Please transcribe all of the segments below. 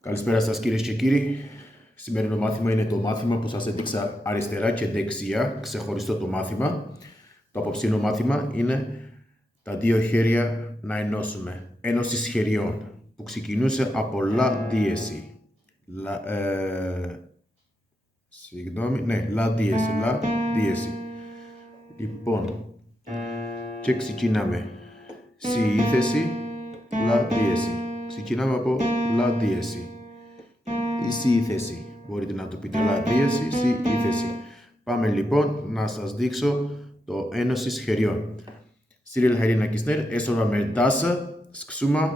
Καλησπέρα σας κυρίες και κύριοι. Σημερινό μάθημα είναι το μάθημα που σας έδειξα αριστερά και δεξιά, ξεχωριστό το μάθημα. Το απόψινό μάθημα είναι τα δύο χέρια να ενώσουμε. Ένωση χεριών που ξεκινούσε από λα δίεση. Λα δίεση. Λοιπόν, και ξεκινάμε. Σι ήθεση, λα δίεση. Ξεκινάμε από λα δίεση. Ή σι ήθεση. Μπορείτε να το πείτε λα δίεση, σι ήθεση. Πάμε λοιπόν να σας δείξω το ένωση χεριών. Սիրել հայրենակիցներ, այսօրվա մեր դասը սկսում է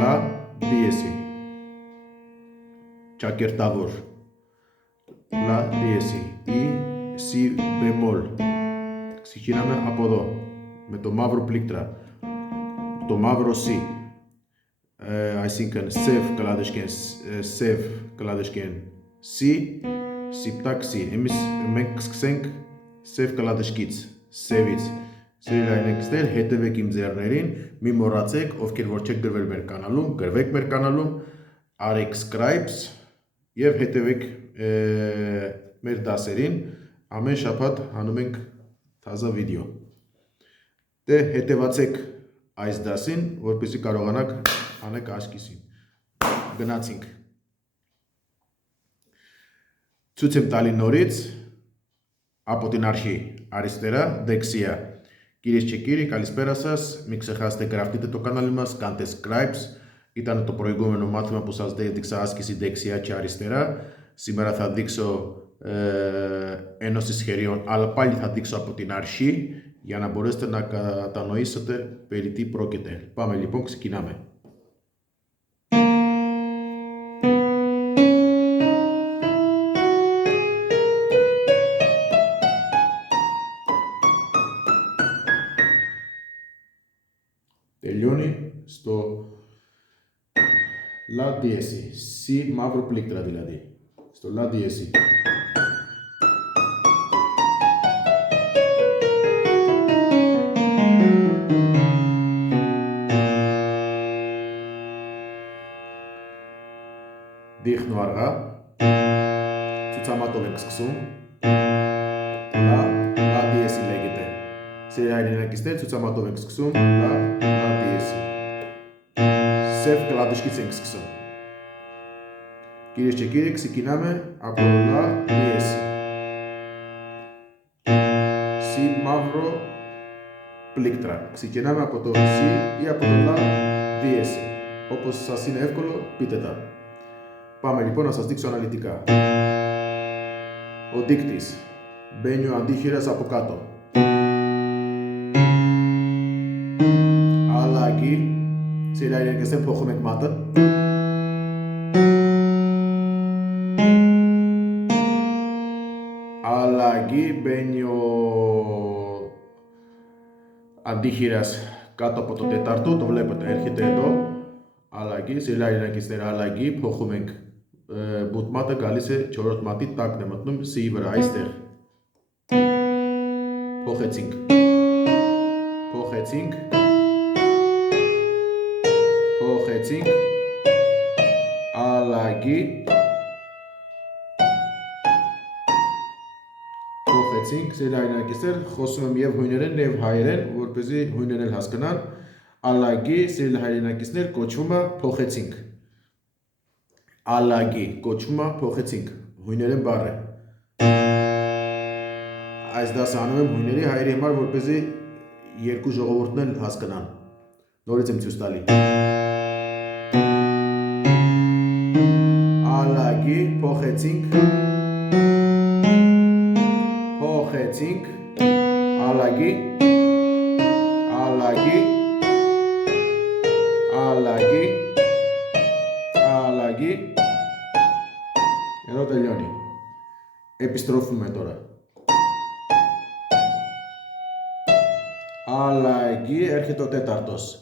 լա դիեսի, ճակերտավոր, լա դիեսի, ի սի բեմոլ, ξεκινάμε από εδώ, με το μαύρο πλήκτρα, το μαύρο σι, այսինքն սև կլադեշկեն սի, սիպտակ սի, մենք կսկսենք սև կլադեշկից, սևից, Սիրելի հայրենակիցներ, հետևեք իմ ձեռներին, մի մոռացեք, ովքեր որ չեք գրվել մեր կանալում, գրվեք մեր կանալում, արեք subscribe եւ հետևեք մեր դասերին, ամեն շաբաթ հանում ենք թազա վիդեո։ Դե հետևացեք այս դասին, որպեսզի կարողանաք անեք աչքիսին։ Գնացինք։ Ցույց եմ տալի նորից από την αρχή, αριστερά, δεξιά. Κυρίες και κύριοι, καλησπέρα σας. Μην ξεχάσετε, γραφτείτε το κανάλι μας, κάντε subscribe. Ήταν το προηγούμενο μάθημα που σας έδειξα άσκηση δεξιά και αριστερά. Σήμερα θα δείξω ένωση χεριών, αλλά πάλι θα δείξω από την αρχή για να μπορέσετε να κατανοήσετε περί τι πρόκειται. Πάμε λοιπόν, ξεκινάμε. Τελειώνει στο λα δίεση, σι μαύρο πλήκτρα δηλαδή, στο λα δίεση. Δείχνω αργά, τσουτσαμάτο με ξξούν, λα δίεση λέγεται. Σειρά ελληνικιστές, τσουτσαμάτο με ξξούν, λα δίεση. Σεφ κλαδοσκίτς εξξούν. Κυρίες και κύριοι, ξεκινάμε από λα δίεση. Σι μαύρο πλήκτρα. Ξεκινάμε από το σι ή από το λα δίεση. Όπως σας είναι εύκολο, πείτε τα. Πάμε λοιπόν να σας δείξω αναλυτικά. Ο δείκτης. Μπαίνει ο αντίχειρας από κάτω. Αλλαγή. Σειρά ενεργεστές που έχουμε εκμάτα. Αλλαγή. Μπαίνει ο αντίχειρας κάτω από το τέταρτο. Το βλέπετε, έρχεται εδώ. Αλλαγή. Սիրելի հայրենակիցներ, αλλαγή, փոխում ենք բուտմատը գալիս է 4-րդ մատի տակն է մտնում C-ի վրա, այստեղ։ Փոխեցինք։ Αλλαγή։ Փոխեցինք, սիրելի հայրենակիցներ, խոսում եմ եւ հույներեն եւ հայերեն, որպեսզի հույներն էլ հասկանան։ Αλλαγή, սիրելի հայրենակիցներ, կոչվում է փոխեցինք։ Αλλαγή, կոչվում է փոխեցինք։ Հույներեն բառ է։ Այս դասը անում եմ հույների հայերի համար, որպեսզի երկու ժողովուրդն էլ հասկանան։ Նորից եմ ցույց տալի։ Αλλαγή, փոխեցինք։ Αλλαγή։ Αλλαγή. Εδώ τελειώνει. Επιστροφούμε τώρα. Αλλαγή, έρχεται ο τέταρτος.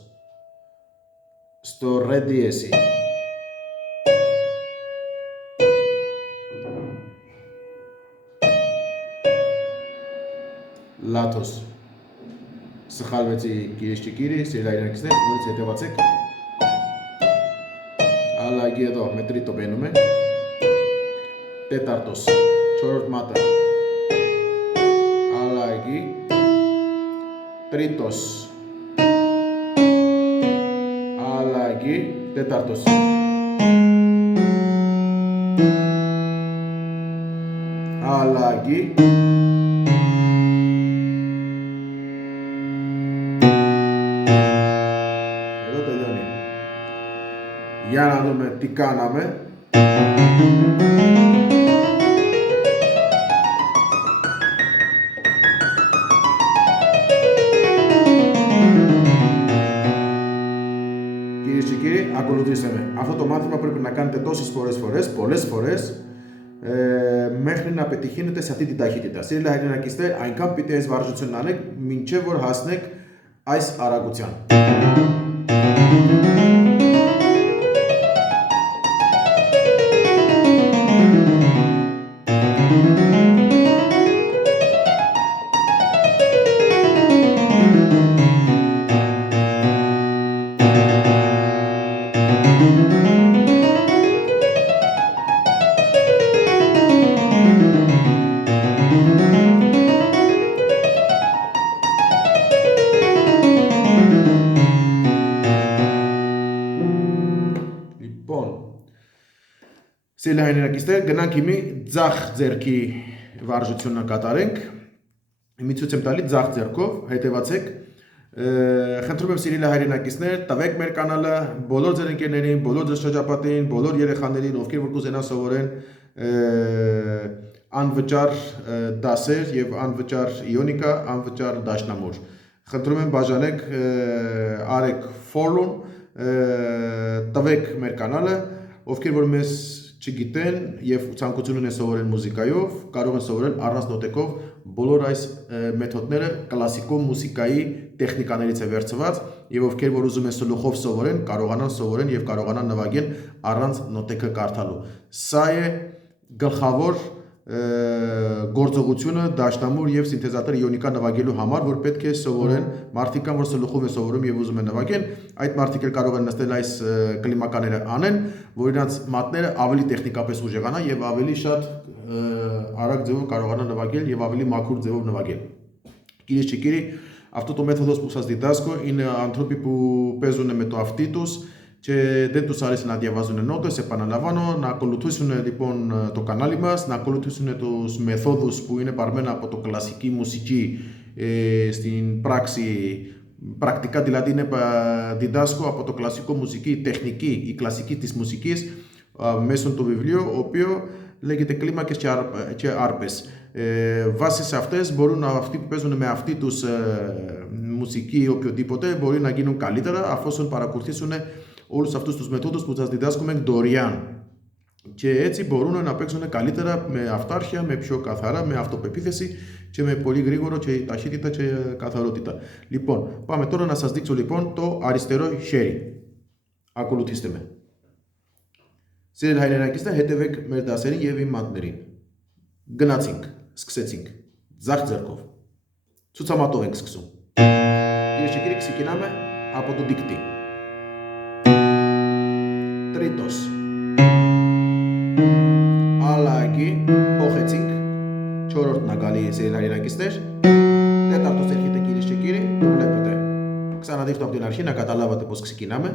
Στο ρε δίεση. Λάθος. Սխալվեցի κυρίες και κύριοι, սիրելի հայրենակիցներ, նորից հետևացեք։ Ալագի εδώ με τρίτο μπαίνουμε. Τέταρτος. Չորրորդ մատը. Ալագի. Τρίτος. Ալագի. Τέταρτος. Ալագի. Εδώ τελειώνει. Για να δούμε τι κάναμε. Κυρίες και κύριοι, ακολουθήστε με. Αυτό το μάθημα πρέπει να κάνετε τόσες πολλές φορές, μέχρι να πετυχαίνετε σε αυτή την ταχύτητα. Սիրելի հայրենակիցներ, այնքան պիտի այս վարժությունն անեք, մինչև որ հասնեք այս արագության։ Սիրելի հայրենակիցներ, գնանք հիմի ձախ ձեռքի վարժությունը կատարենք։ Հիմի ցույց եմ տալի ձախ ձեռքով, հետևացեք։ Խնդրում եմ սիրելի հայրենակիցներ, տվեք մեր կանալը բոլոր ձեր ընկերներին, բոլոր ձեր շրջապատին, բոլոր երեխաներին, ովքեր որ կուզենան սովորեն անվճար դասեր եւ անվճար իոնիկա, անվճար դաշնամուր։ Խնդրում եմ բաժանեք, արեք follow, տվեք մեր կանալը, ովքեր որ մեզ չգիտեն եւ ցանկություն ունեն սովորել մուզիկայով, կարող են սովորել առանց նոտեկով բոլոր այս մեթոդները կլասիկո մուզիկայի տեխնիկաներից է վերցված եւ ովքեր որ ուզում են սլուխով սովորեն, կարողանան սովորեն եւ կարողանան նվագել առանց նոտեկը կարդալու։ Սա է գլխավոր գործողությունը դաշնամուր եւ սինթեզատոր իոնիկա նվագելու համար, որ պետք է սովորեն մարդիկ կան, որ սլուխով են սովորում եւ ուզում են նվագեն, այդ մարդիկ էլ կարող են նստել այս կլիմակաները անեն, որ իրաց մատները ավելի տեխնիկապես ուժեղանան եւ ավելի շատ արագ ձևով կարողանան նվագել եւ ավելի մաքուր ձևով նվագել։ Κυρίες και κύριοι, αυτό το μέθοδος που σας διδάσκω είναι άνθρωποι που παίζουν με το αυτί τους και δεν τους αρέσει να διαβάζουν νότες, επαναλαμβάνω, να ακολουθήσουν λοιπόν το κανάλι μας, να ακολουθήσουν τους μεθόδους που είναι παρμένα από το κλασική μουσική στην πράξη, πρακτικά δηλαδή είναι διδάσκω από το κλασικό μουσική τεχνική, η κλασική της μουσικής μέσω του βιβλίου, το οποίο λέγεται κλίμακες και άρπες. Βάσει σε αυτές μπορούν αυτοί που παίζουν με αυτή τους μουσική ή οποιοδήποτε μπορεί να γίνουν καλύτερα αφόσον παρακολουθήσουν όλους αυτούς τους μεθόδους που σας διδάσκουμε δωρεάν. Και έτσι μπορούν να παίξουν καλύτερα με αυτάρχεια, με πιο καθαρά, με αυτοπεποίθηση και με πολύ γρήγορο και ταχύτητα και καθαρότητα. Λοιπόν, πάμε τώρα να σας δείξω λοιπόν το αριστερό χέρι. Ακολουθήστε με. Սիրելի հայրենակիցներ, հետևեք մեր դասերին եւ իմ մատներին։ Գնացինք, սկսեցինք։ Ձախ ձեռքով։ Ցուցամատով ենք սկսում։ Κυρίες και κύριοι, ξεκινάμε από το δίκτυ. Τρίτος. Αλλαγή, փոխեցինք։ Չորրորդն է գալի սիրելի հայրենակիցներ։ Τέταρτος έρχεται κυρίες και κύριοι, το βλέπετε. Ξαναδείχνω από την αρχή να καταλάβατε πώς ξεκινάμε.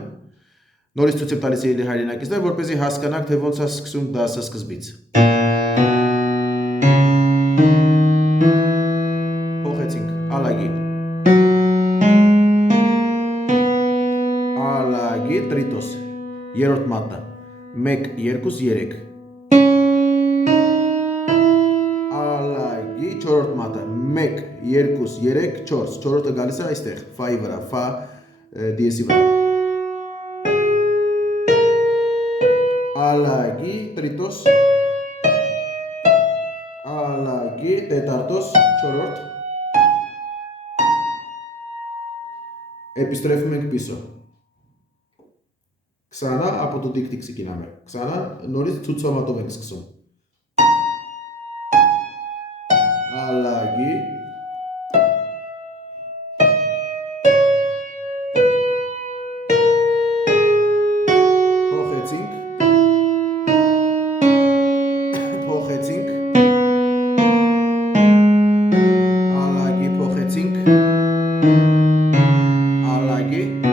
Նորից ցույց եմ տալիս սիրելի հայրենակիցներ, որպեսզի հասկանաք, թե ոնց է սկսում դասը սկզբից։ Փոխեցինք, ալագի։ Ալագի, տրիտոս, երրորդ մատը, 1, 2, 3։ Ալագի, չորրորդ մատը, 1, 2, 3, 4, չորրորդը գալիս է այստեղ, ֆայի վրա, ֆա դիեզի վրա։ Αλλαγή, τρίτος. Αλλαγή, τέταρτος. Τσορόρτ. Επιστρέφουμε πίσω. Ξανά από το δίκτυ ξεκινάμε. Ξανά νωρίς τσουτσόματο με ξεξό. Αλλαγή. Փոխեցինք ուղղակի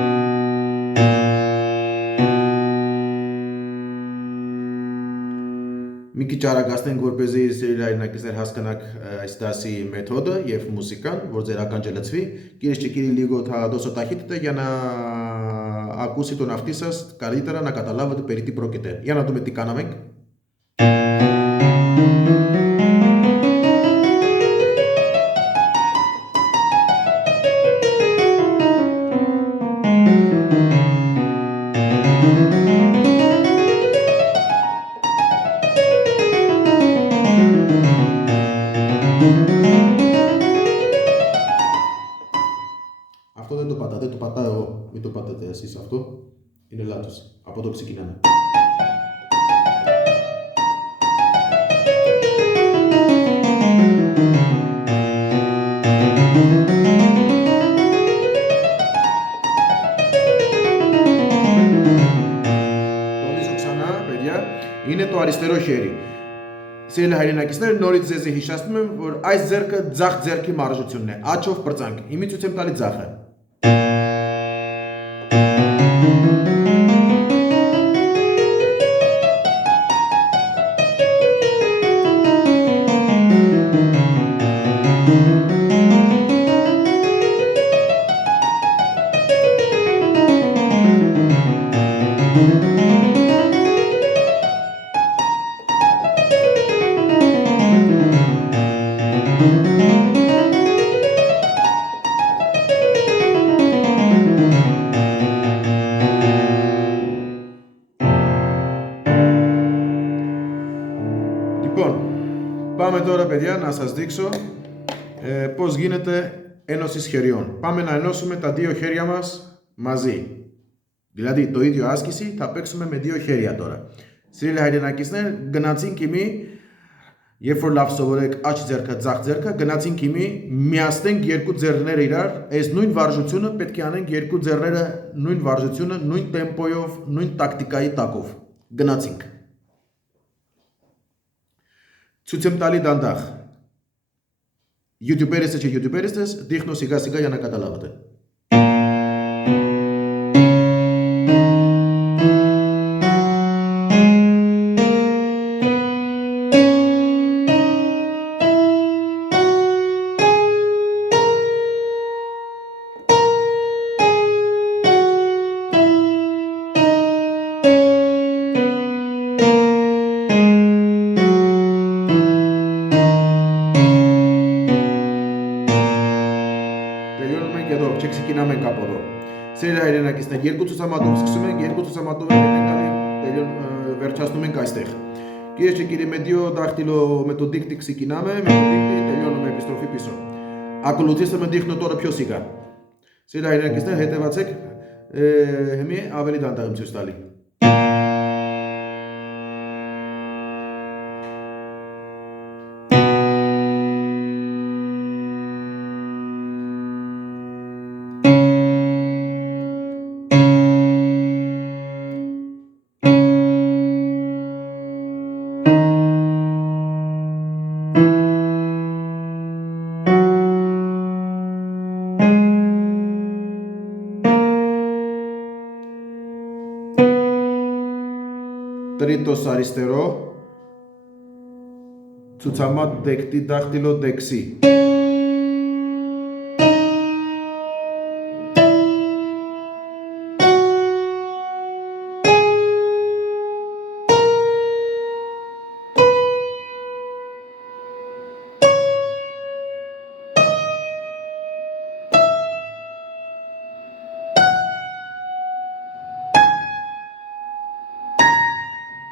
մի քիչ արագացնենք, որպեսզի սիրելի հայրենակիցներ հասկանաք այս դասի մեթոդը եւ մուսիկան, որ ձեր ականջը լցվի։ Киришчики лигот досотахитите я на акусито нафтисас καλύτερα να καταλάβετε περί τι πρόκειται. Για να δούμε τι κάναμε. Αυτό δεν το πατάω εγώ, μην το πατάτε εσείς αυτό, είναι λάθος, από εδώ ξεκινάμε. Το δίσω ξανά, παιδιά, είναι το αριστερό χέρι. Սիրելի հայրենակիցներ, նորից ձեզ հիշեցնում եմ, որ այս ձեռքը ձախ ձեռքի մարժությունն է, աչով բրծանք։ Իմի ցույց եմ տալի ձախը։ Πάμε τώρα, παιδιά, να σας δείξω πώς γίνεται ένωση χεριών. Πάμε να ενώσουμε τα δύο χέρια μας μαζί. Δηλαδή, το ίδιο άσκηση θα παίξουμε με δύο χέρια τώρα. Սիրելի հայրենակիցներ, գնացինք իմի, երբ որ լավ սովորեք աջ ձեռքը, ձախ ձեռքը, գնացինք իմի, միացնենք երկու ձեռները իրար, այս նույն վարժությունը պետք է անենք երկու ձեռները նույն վարժությունը, նույն տեմպոյով, նույն տակտիկայի տակով։ Գնացինք։ Ցույց եմ տալի դանդաղ։ YouTube-երես չէ, YouTube-երես, դիխնո սիգա για να καταλάβετε. Ξεκινάμε από εδώ. Սիրելի հայրենակիցներ, երկու ցուցամատով սկսում ենք, երկու ցուցամատով վերջացնում ենք այստեղ. Киришчики medio dachtilo metodikti ξεκινάμε, metodikti τελειώνουμε επιστροφή πίσω. Ακολουθήστε με, δείχνω τώρα πιο σιγά. Սիրելի հայրենակիցներ, հետևացեք, հիմի ավելի դանդաղ եմ ցույց տալի. Τρίτος αριστερό, τσουτσαμάτ δεκτή, δάχτυλο δεξί.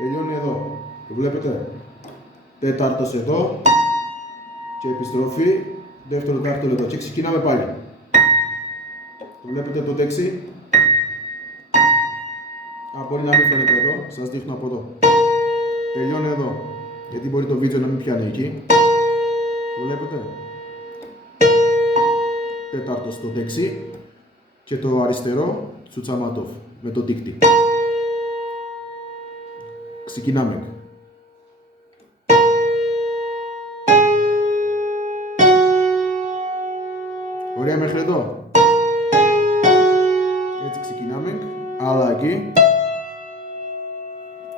Τελειώνει εδώ. Το βλέπετε. Τέταρτος εδώ. Και επιστροφή. Δεύτερο δάχτυλο εδώ. Και ξεκινάμε πάλι. Το βλέπετε το δεξί. Μπορεί να μην φαίνεται εδώ. Σας δείχνω από εδώ. Τελειώνει εδώ. Γιατί μπορεί το βίντεο να μην πιάνει εκεί. Το βλέπετε. Τέταρτος στο δεξί. Και το αριστερό Τσουτσαματόφ. Με το δίκτυ. Ξεκινάμε. Ωραία μέχρι εδώ. Ալագի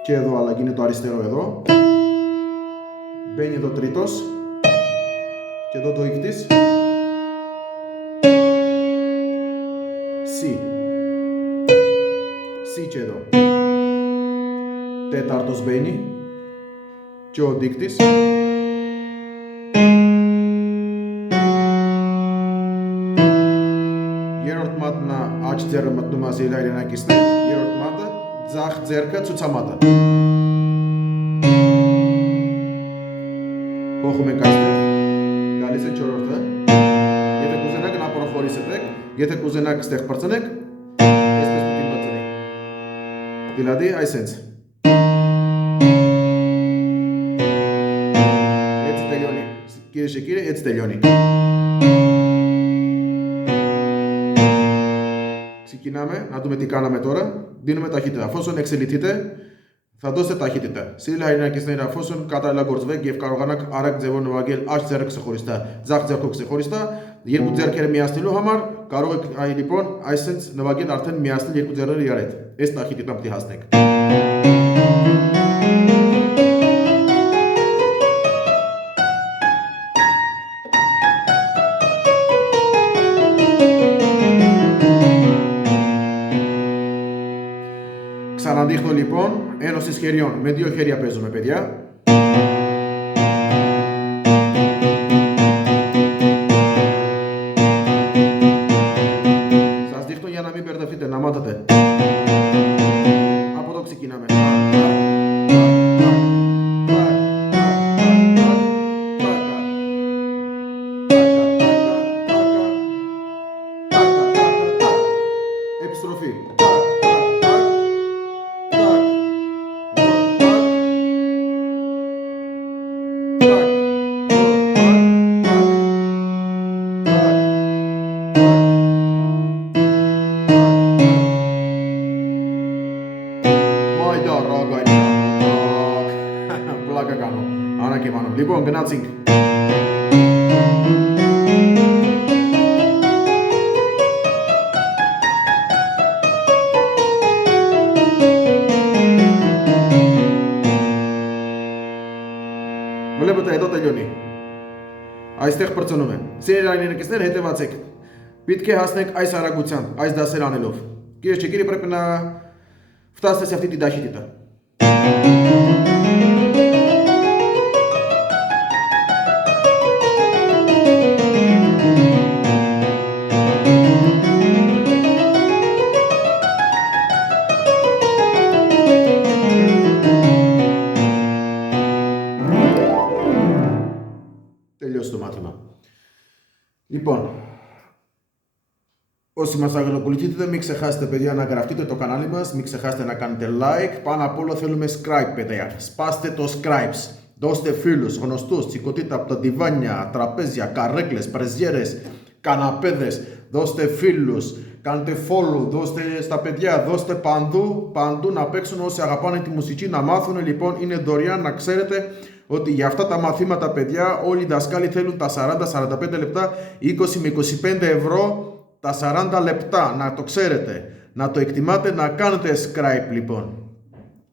Չէ εδώ ալագին է տարիստերո εδώ Բեն εδώ տրիտոս Και εδώ το ήχτης Σι Σι και εδώ Τέταρτος μπαίνει Και ο δείκτης Երրորդ մատն աջ ձեռը մտնում է զիլայրենակիցներ Երրորդ մատը ձախ ձեռքը ցուցամատը Փոխում ենք այստեղ Գալիս է չորրորդը Եթե կուզենաք նա պրոխորիսετε Եթե կուզենաք ստեղ պրծնեք Այսպես պիտի պրծնի Դիլադի այսենց Έτσι τελειώνει Κυρίες και κύριοι έτσι τελειώνει Ξεκινάμε να δούμε τι κάναμε τώρα Δίνουμε ταχύτητα Αφόσον εξελιχθείτε Θα δώσετε ταχύτητα. Սիրելի հայրենակիցներ, αφόσον կատարելագործվեք եւ կարողանաք արագ ձևով նվագել աջ ձեռքը ξεχωριστά, ձախ ձեռքը ξεχωριστά, երկու ձեռքերը միացնելու համար կարող եք այլիպոն այսպես նվագել արդեն միացնել երկու ձեռքերը իրար հետ։ Այս տախիտիտան պիտի հասնեք։ Ξαναδείχνω λοιπόν ένωση χεριών. Με δύο χέρια παίζουμε, παιδιά. Σας δείχνω για να μην μπερδευτείτε, να μάθετε. Από εδώ ξεκινάμε. Επιστροφή. Πλάκα κάνω. Άρα και πάνω. Λοιπόν, γνάτσινγκ. Βλέπετε, εδώ τελειώνει. Այստեղ պրծնում է։ Սիրելի հայրենակիցներ, հետևացեք։ Պետք է հասնենք այս արագության, այս դասեր անելով։ Κυρίες και κύριοι, πρέπει να φτάσετε σε αυτή την ταχύτητα. Τελειώσει το μάθημα. Λοιπόν, όσοι μας ακολουθείτε, μην ξεχάσετε, παιδιά, να γραφτείτε το κανάλι μας, μην ξεχάσετε να κάνετε like. Πάνω απ' όλο θέλουμε subscribe, παιδιά. Σπάστε το subscribe. Δώστε φίλους, γνωστούς, σηκωθείτε από τα διβάνια, τραπέζια, καρέκλες, πρεζιέρες, καναπέδες. Δώστε φίλους, κάντε follow, δώστε στα παιδιά, δώστε παντού να παίξουν όσοι αγαπάνε τη μουσική, να μάθουν. Λοιπόν, είναι δωρεάν, να ξέρετε ότι για αυτά τα μαθήματα, παιδιά, όλοι οι δασκάλοι θέλουν τα 40-45 λεπτά, 20 με 25 ευρώ τα 40 λεπτά, να το ξέρετε, να το εκτιμάτε, να κάνετε subscribe, λοιπόν.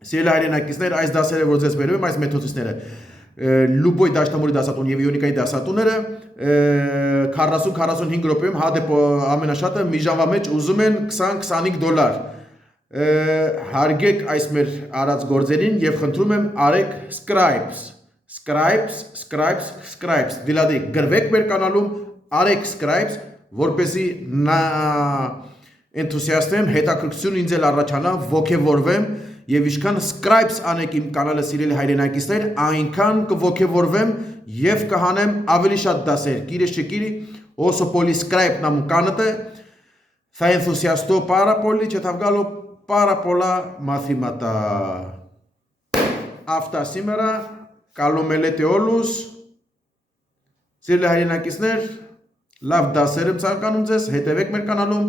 Սիրելի հայրենակիցներ, այս դասերը, որ ձեզ բերում եմ, այս մեթոդները, Լուբոյ դաշտամուրի դասատուն եւ Իոնիկայի դասատունները 40-45 րոպեում հադեպ ամենաշատը մի ժամվա մեջ ուզում են $20-25 հարգեք այս մեր արած գործերին եւ խնդրում եմ արեք subscribes դիլադի գրվեք մեր կանալում արեք subscribes որպեսզի энտուսիաստ եմ հետաքրքրություն ինձ էլ առաջանա ոգևորվեմ Եվ ինչքան subscribes անեք իմ կանալը սիրելի հայրենակիցներ, այնքան կոգևորվեմ եւ կհանեմ ավելի շատ դասեր։ Κυρίες και κύριοι, όσο πολύ subscribe να μου κάνετε, θα ενθουσιαστώ πάρα πολύ και θα βγάλω πάρα πολλά μαθήματα. Αυτά σήμερα. Καλό μελέτη όλους. Սիրելի հայրենակիցներ, լավ դասեր եմ ցանկանում ձեզ, հետևեք մեր կանալում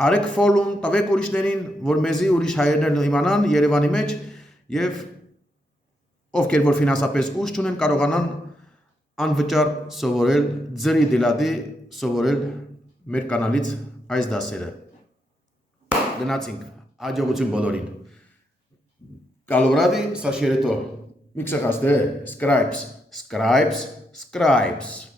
Արեք ֆոլում, տվեք ուրիշներին, որ մեզի ուրիշ հայերներն իմանան Երևանի մեջ եւ ովքեր որ ֆինանսապես ուժ չունեն կարողանան անվճար սովորել ձրի դիլադի սովորել մեր կանալից այս դասերը։ Գնացինք Աջակցություն բոլորին։ Կալորադի սա շերետո։ Միքսը հաստե, scribes, scribes, scribes։